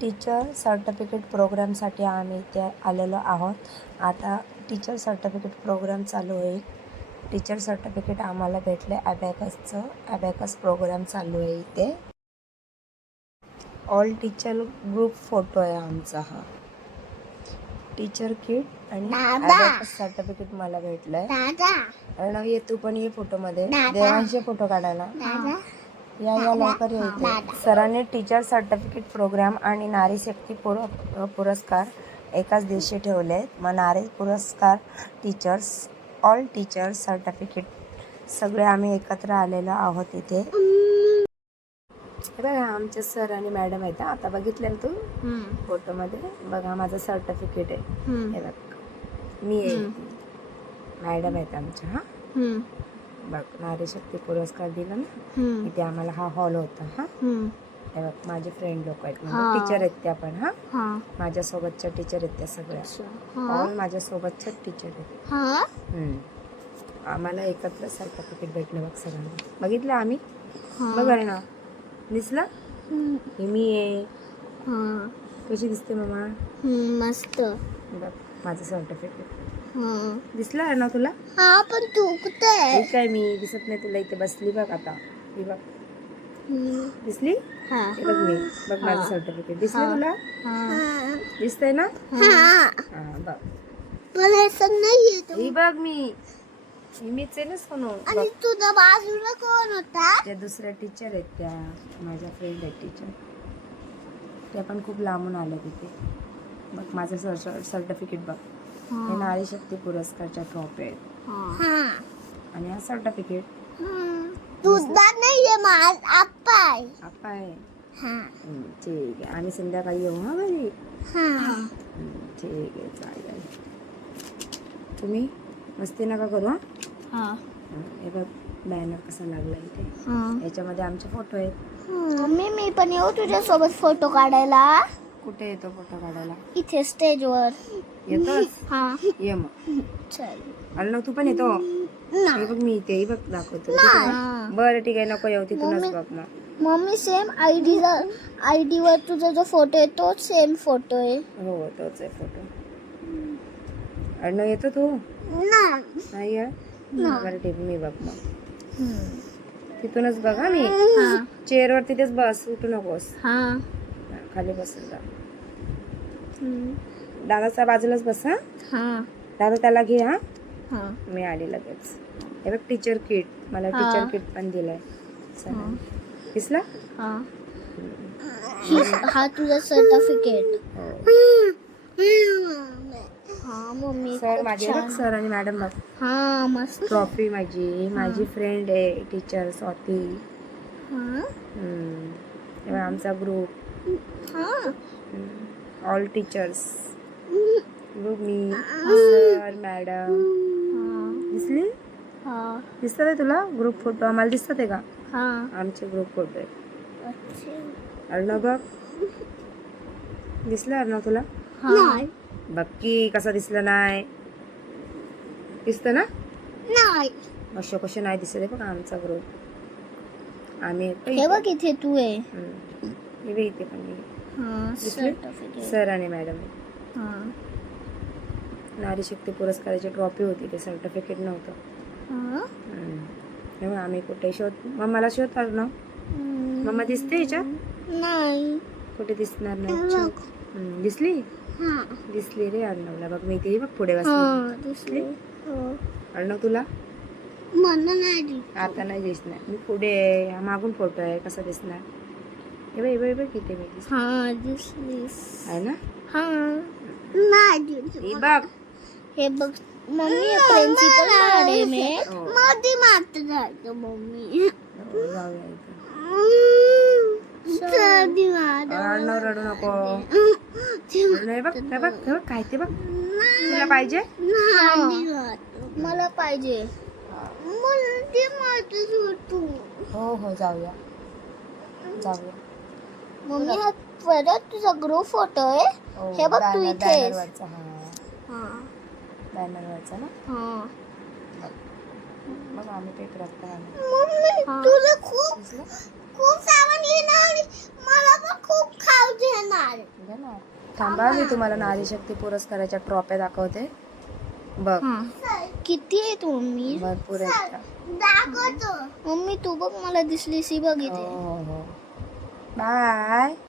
Teacher certificate प्रोग्रामसाठी आम्ही इथे आलेलो आहोत. आता टीचर सर्टिफिकेट प्रोग्राम चालू होईल. टीचर सर्टिफिकेट आम्हाला भेटले ॲबॅकस प्रोग्राम चालू आहे इथे. ऑल टीचर ग्रुप फोटो आहे आमचा हा. टीचर किट आणि ॲबॅकस सर्टिफिकेट मला भेटलंय. अर्णव ये तू पण ये फोटोमध्ये. देवांचे फोटो काढायला या लवकर येते. सरांनी टीचर सर्टिफिकेट प्रोग्राम आणि नारी शक्ती पुरस्कार एकाच दिवशी ठेवले. मग नारी पुरस्कार टीचर्स ऑल टीचर सर्टिफिकेट सगळे आम्ही एकत्र आलेलो आहोत इथे. बघा आमचे सर आणि मॅडम आहेत. आता बघितलं ना तू फोटोमध्ये. बघा माझं सर्टिफिकेट आहे. हे बघ मी आहे, मॅडम आहेत आमच्या. हा बघ नारी शक्ती पुरस्कार दिला ना इथे आम्हाला. हा हॉल होता. हा हे बघ माझे फ्रेंड लोक आहेत, टीचर आहेत त्या पण. हा माझ्यासोबतच्या टीचर आहेत त्या सगळ्या. ऑल माझ्यासोबतच्या टीचर आहेत. आम्हाला एकत्र सर्टिफिकेट भेटलं बघ सगळ्यांना. बघितलं आम्ही. बघ ना दिसलं. हे मी आहे. कशी दिसते मामा? मस्त. बघ माझं सर्टिफिकेट दिसलं ना तुला? हा पण तू कुठे आहे? काय मी दिसत नाही तुला? इथे बसली बघ आता. ही बघ दिसली. हे बघ मी. बघ माझं सर्टिफिकेट दिसलं तुला? दिसतंय ना? बघ ही बघ मीच आहे ना सोनू. आणि तुझ्या बाजूला कोण होता? त्या दुसऱ्या टीचर आहेत, त्या माझ्या फ्रेंड आहेत टीचर. त्या पण खूप लांबून आल्या तिथे. बघ माझं सर्टिफिकेट बघ. हे नारी शक्ती पुरस्कारच्या ट्रॉफी आहेत आणि हा सर्टिफिकेट. तुझा नाहीये माझा आप्पा आहे. आप्पा आहे. ठीक आहे. आम्ही संध्याकाळी येऊ हा घरी. ठीक आहे चालेल. तुम्ही मस्ती नका करू. हे बघ बॅनर कसा लागला इथे. याच्यामध्ये आमचे फोटो आहेत. मम्मी मी पण येऊ तुझ्यासोबत फोटो काढायला? कुठे येतो फोटो काढायला? इथे स्टेजवर येतोस? ये मग. चल अर्णव तू पण येतो? हे बघ मी इथे बघ दाखवतो. बरं ठीक आहे नको येऊ. तिथूनच बघ मग. मम्मी सेम आयडी वर तुझा जो फोटो आहे तोच सेम फोटो आहे. हो तोच आहे फोटो. अर्णव येतो तू? नाही आहे. बरं ठीक मी बघ मग. तिथूनच बघ. हा मी चेअरवर तिथेच बस. उठू नकोस. खाली बसून जा. दादाच्या बाजूलाच बस. दादा त्याला घे. मी आली लगेच. हे बघ टीचर किट. मला टीचर किट पण दिलंय. दिसला? हा तुझा सर्टिफिकेट. मम्मी सर माझे बघ. सर आणि मॅडम बघ. मस्त. ट्रॉफी माझी फ्रेंड आहे टीचर स्वाती. आमचा ग्रुप ऑल टीचर्स ग्रुप. मी सर मॅडम. दिसली? दिसतात आहे तुला ग्रुप फोटो? आम्हाला दिसतात आहे का? आमचे ग्रुप फोटो आहे. अर्णव बघ. दिसलं अर्णव तुला? बघ की कसा दिसलं नाही? दिसतं ना? अशा कशा नाही दिसत आहे बघ आमचा ग्रुप. आम्ही हे बघ इथे तू आहे. इथे पण सर आणि मॅडम. नारी शक्ती पुरस्काराची ट्रॉफी होती. ते सर्टिफिकेट नव्हतं. तेव्हा आम्ही कुठे शोध. मम्माला शोध ना. मम्मा दिसते याच्यात? नाही. कुठे दिसणार नाही. दिसली? दिसली रे अर्णवला. बघ मी इथे बघ पुढे बसली. दिसली? अर्णव तुला? आता नाही दिसणार. मी पुढे मागून फोटो आहे. कसा दिसणार? हे बघ किती मी दिसली आहे ना? हे बघ. हे बघ मम्मी प्रिन्सिपल मॅडम आहे. मध्ये मात्र जायचं मम्मी. अर्णव रडू नको. बघ काय ते बघ. तुला पाहिजे? मला पाहिजे. हो जाऊया. मम्मी हा परत तुझा ग्रुप फोटो आहे. हे बघ तू इथे बॅनरवरचा ना. मग आम्ही ते करत तुझं खूप सामान येणार. मला पण खूप खाऊ देणार. ना. थांबा मी तुम्हाला नारीशक्ती पुरस्काराच्या ट्रॉफ्या दाखवते. बघ किती आहेत मम्मी? भरपूर आहेत त्या. दाखवतो मम्मी. तू बघ मला दिसलीस ही बघ हो इथे. हो हो. बाय.